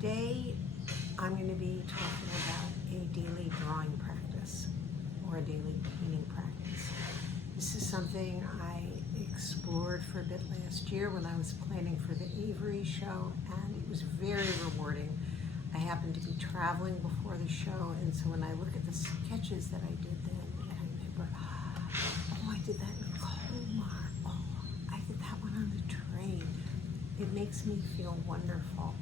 Today, I'm going to be talking about a daily drawing practice or a daily painting practice. This is something I explored for a bit last year when I was planning for the Avery show, and it was very rewarding. I happened to be traveling before the show, and so when I look at the sketches that I did then, and I remember, oh, I did that in Colmar. Oh, I did that one on the train. It makes me feel wonderful.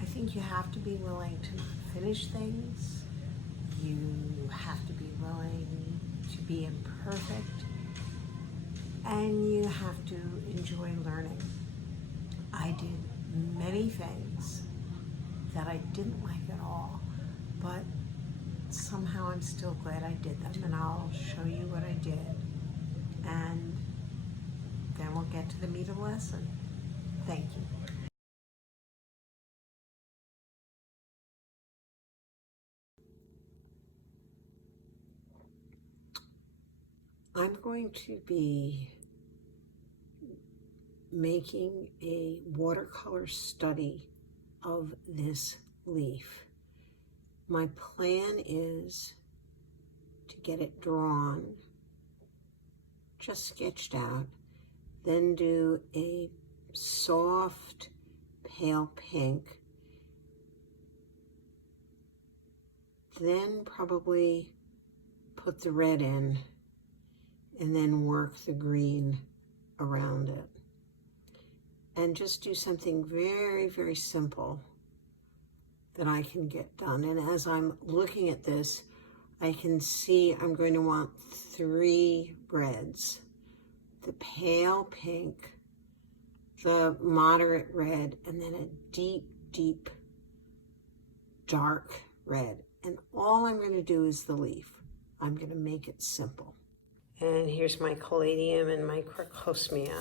I think you have to be willing to not finish things. You have to be willing to be imperfect. And you have to enjoy learning. I did many things that I didn't like at all, but somehow I'm still glad I did them, and I'll show you what I did. And then we'll get to the meat of the lesson. Thank you. I'm going to be making a watercolor study of this leaf. My plan is to get it drawn, just sketched out, then do a soft pale pink, then probably put the red in, and then work the green around it. And just do something very, very simple that I can get done. And as I'm looking at this, I can see I'm going to want 3 reds: the pale pink, the moderate red, and then a deep, deep, dark red. And all I'm going to do is the leaf. I'm going to make it simple. And here's my caladium and my crocosmia.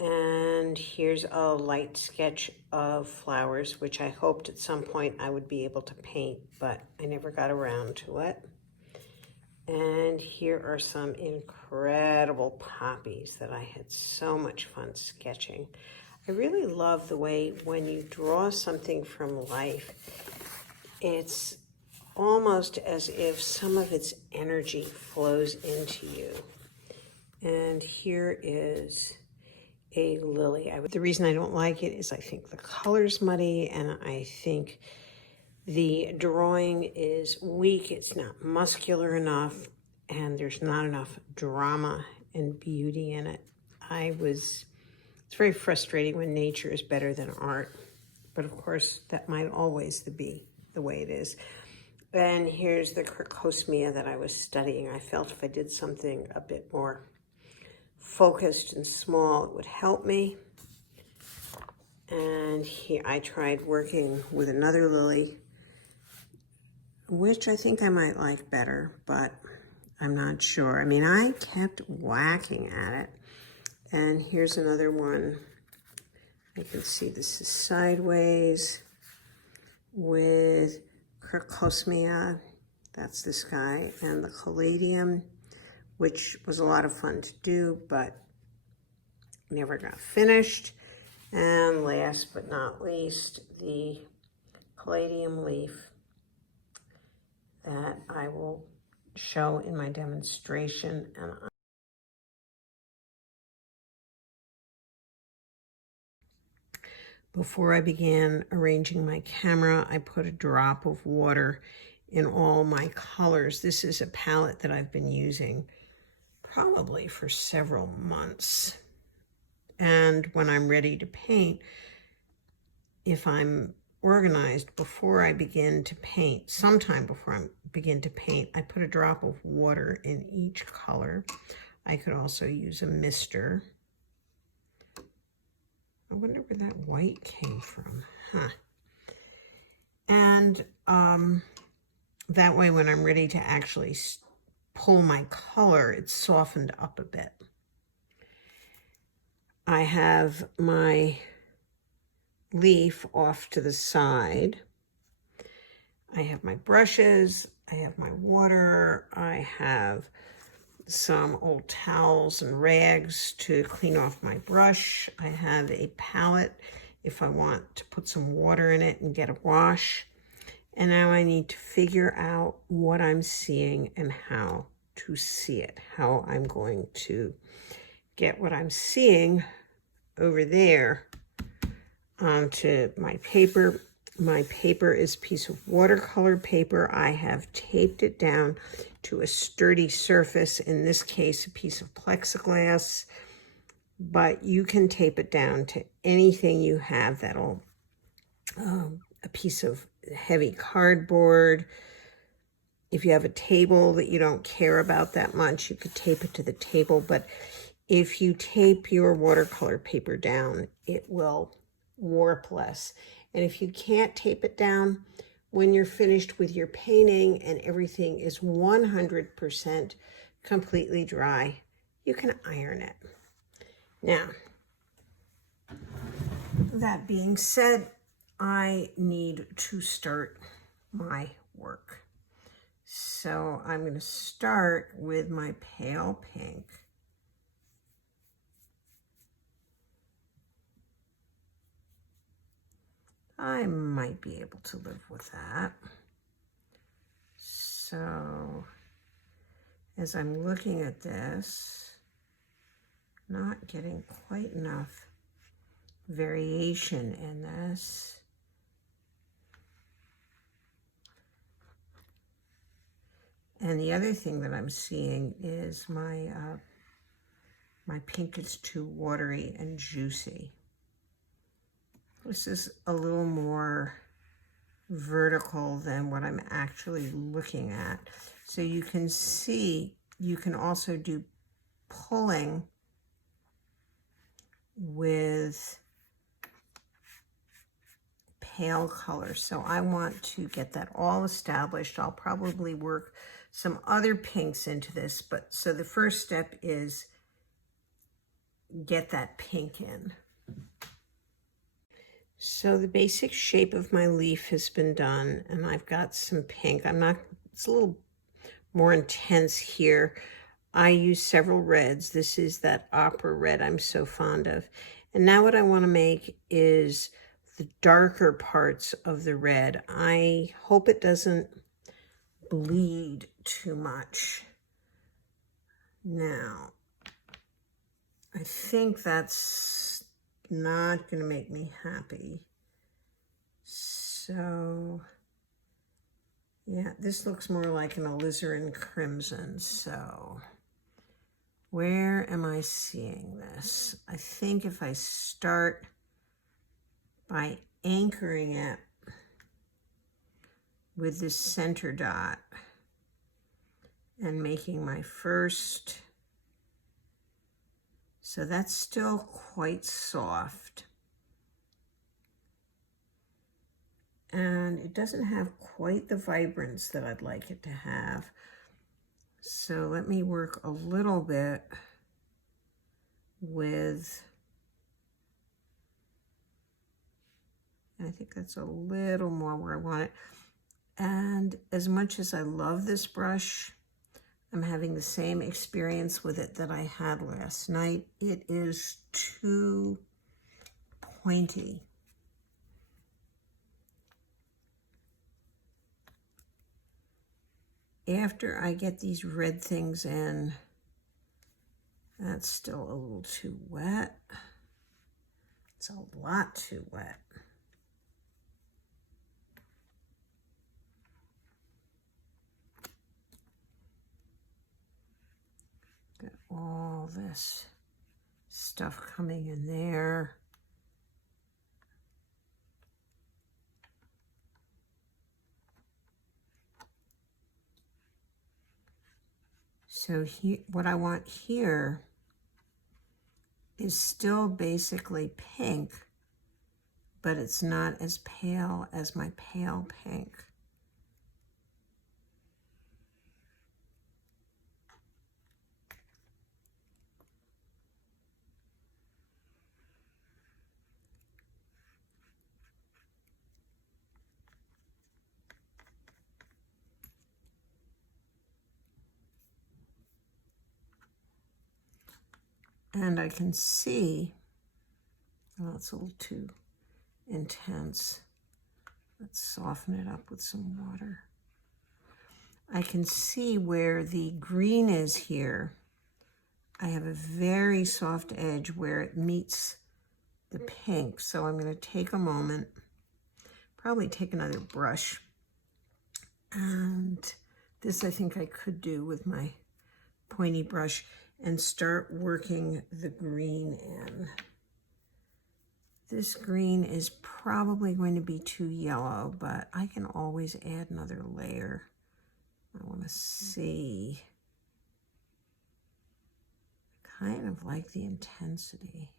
And here's a light sketch of flowers, which I hoped at some point I would be able to paint, but I never got around to it. And here are some incredible poppies that I had so much fun sketching. I really love the way when you draw something from life, it's almost as if some of its energy flows into you. And here is a lily. The reason I don't like it is I think the color's muddy, and I think the drawing is weak. It's not muscular enough, and there's not enough drama and beauty in it. It's very frustrating when nature is better than art, but of course that might always be the way it is. And here's the crocosmia that I was studying. I felt if I did something a bit more focused and small, it would help me. And here I tried working with another lily, which I think I might like better, but I'm not sure. I mean, I kept whacking at it. And here's another one. I can see this is sideways with crocosmia. That's this guy, and the caladium, which was a lot of fun to do, but never got finished. And last but not least, the Caladium Leaf that I will show in my demonstration. And before I began arranging my camera, I put a drop of water in all my colors. This is a palette that I've been using probably for several months. And when I'm ready to paint, if I'm organized before I begin to paint, sometime before I begin to paint, I put a drop of water in each color. I could also use a mister. I wonder where that white came from, And that way when I'm ready to actually pull my color, it's softened up a bit. I have my leaf off to the side. I have my brushes, I have my water, I have some old towels and rags to clean off my brush. I have a palette if I want to put some water in it and get a wash. And now I need to figure out what I'm seeing and how to see it, how I'm going to get what I'm seeing over there onto my paper. My paper is a piece of watercolor paper. I have taped it down to a sturdy surface, in this case a piece of plexiglass, but you can tape it down to anything you have that'll, a piece of heavy cardboard. If you have a table that you don't care about that much, you could tape it to the table, but if you tape your watercolor paper down, it will warp less. And if you can't tape it down, when you're finished with your painting and everything is 100% completely dry, you can iron it. Now, that being said, I need to start my work. So I'm going to start with my pale pink. I might be able to live with that. So as I'm looking at this, not getting quite enough variation in this. And the other thing that I'm seeing is my pink is too watery and juicy. This is a little more vertical than what I'm actually looking at. So you can see, you can also do pulling with pale color. So I want to get that all established. I'll probably work some other pinks into this, but so the first step is get that pink in. So the basic shape of my leaf has been done, and I've got some pink. It's a little more intense here. I use several reds. This is that opera red I'm so fond of. And now what I want to make is the darker parts of the red. I hope it doesn't bleed too much. Now, I think that's not going to make me happy. So, yeah, this looks more like an alizarin crimson. So, where am I seeing this? I think if I start by anchoring it with this center dot and making my first, so that's still quite soft. And it doesn't have quite the vibrance that I'd like it to have. So let me work a little bit with, I think that's a little more where I want it. And as much as I love this brush, I'm having the same experience with it that I had last night. It is too pointy. After I get these red things in, that's still a little too wet. It's a lot too wet. Got all this stuff coming in there. So here, what I want here is still basically pink, but it's not as pale as my pale pink. And I can see, well, it's a little too intense. Let's soften it up with some water. I can see where the green is here. I have a very soft edge where it meets the pink. So I'm going to take a moment, probably take another brush. And this I think I could do with my pointy brush and start working the green in. This green is probably going to be too yellow, but I can always add another layer. I want to see. I kind of like the intensity.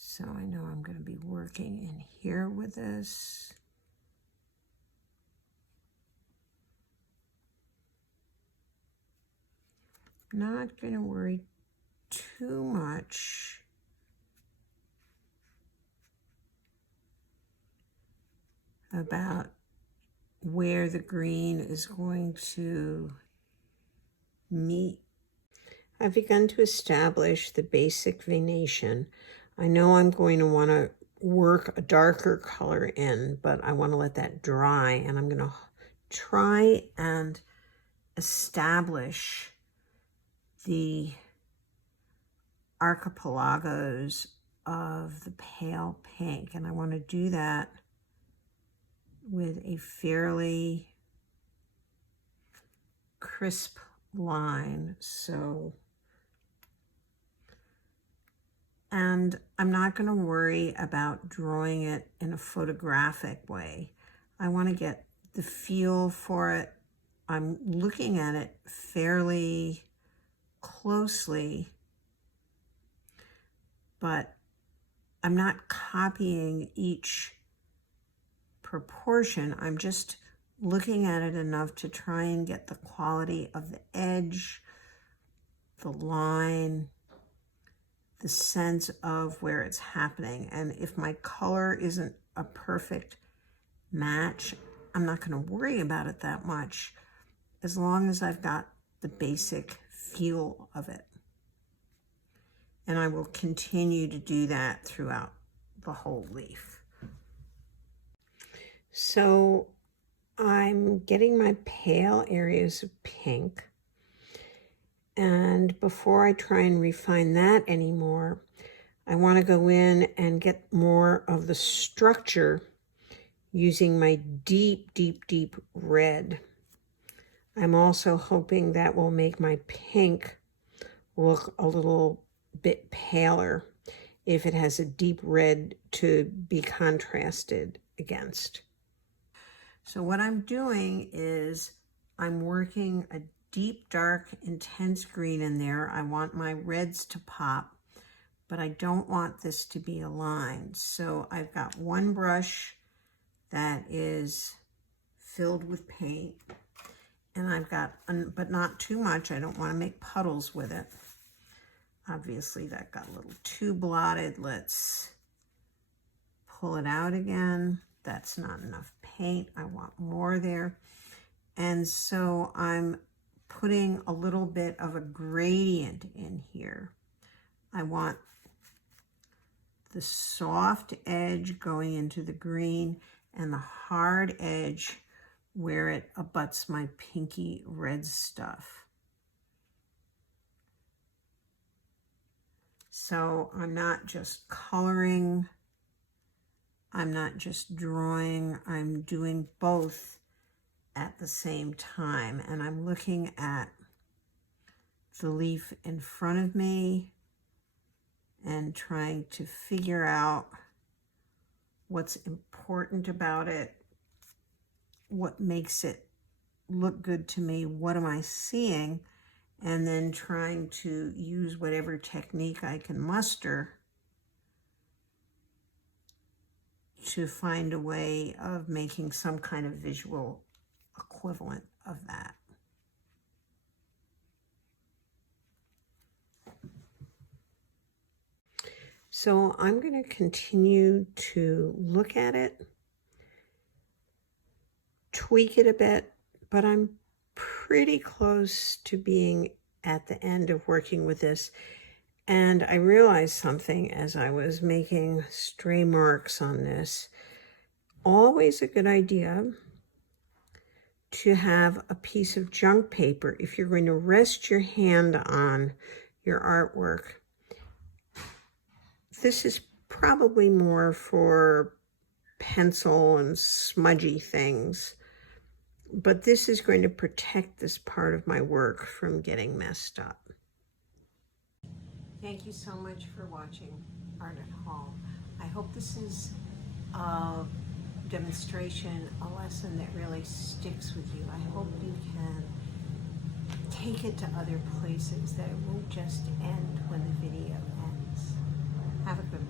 So I know I'm going to be working in here with this. Not going to worry too much about where the green is going to meet. I've begun to establish the basic venation. I know I'm going to want to work a darker color in, but I want to let that dry, and I'm going to try and establish the archipelagos of the pale pink, and I want to do that with a fairly crisp line. And I'm not going to worry about drawing it in a photographic way. I want to get the feel for it. I'm looking at it fairly closely, but I'm not copying each proportion. I'm just looking at it enough to try and get the quality of the edge, the line, the sense of where it's happening. And if my color isn't a perfect match, I'm not going to worry about it that much, as long as I've got the basic feel of it. And I will continue to do that throughout the whole leaf. So I'm getting my pale areas of pink. And before I try and refine that anymore, I want to go in and get more of the structure using my deep, deep, deep red. I'm also hoping that will make my pink look a little bit paler if it has a deep red to be contrasted against. So what I'm doing is I'm working a deep, dark, intense green in there. I want my reds to pop, but I don't want this to be a line. So I've got one brush that is filled with paint, and I've got, but not too much. I don't want to make puddles with it. Obviously that got a little too blotted. Let's pull it out again. That's not enough paint. I want more there. And so I'm putting a little bit of a gradient in here. I want the soft edge going into the green and the hard edge where it abuts my pinky red stuff. So I'm not just coloring, I'm not just drawing, I'm doing both at the same time. And I'm looking at the leaf in front of me and trying to figure out what's important about it, what makes it look good to me, what am I seeing, and then trying to use whatever technique I can muster to find a way of making some kind of visual equivalent of that. So I'm going to continue to look at it, tweak it a bit, but I'm pretty close to being at the end of working with this. And I realized something as I was making stray marks on this. Always a good idea to have a piece of junk paper if you're going to rest your hand on your artwork. This is probably more for pencil and smudgy things, but this is going to protect this part of my work from getting messed up. Thank you so much for watching Art at Home. I hope this is a demonstration, a lesson that really sticks with you. I hope you can take it to other places, that it won't just end when the video ends. Have a good one.